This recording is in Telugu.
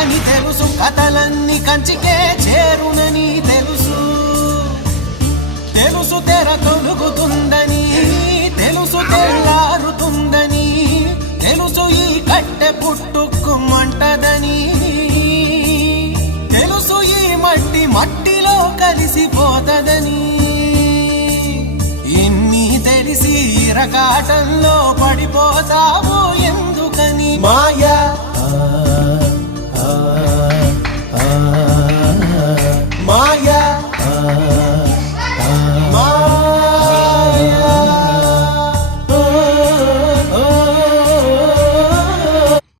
అని తెలుసు, కథలన్నీ కంచికే చేరునని తెలుసు. తెలుసు తెర తొలుగుతుందని, తెలుసు తెల్లారుతుందని, తెలుసు ఈ కట్టె పుట్టుకుమంటదని, తెలుసు ఈ మట్టి మట్టిలో కలిసిపోతదని. ఇన్ని తెలిసి ఇరకాటంలో పడిపోతావు ఎందుకని? మాయ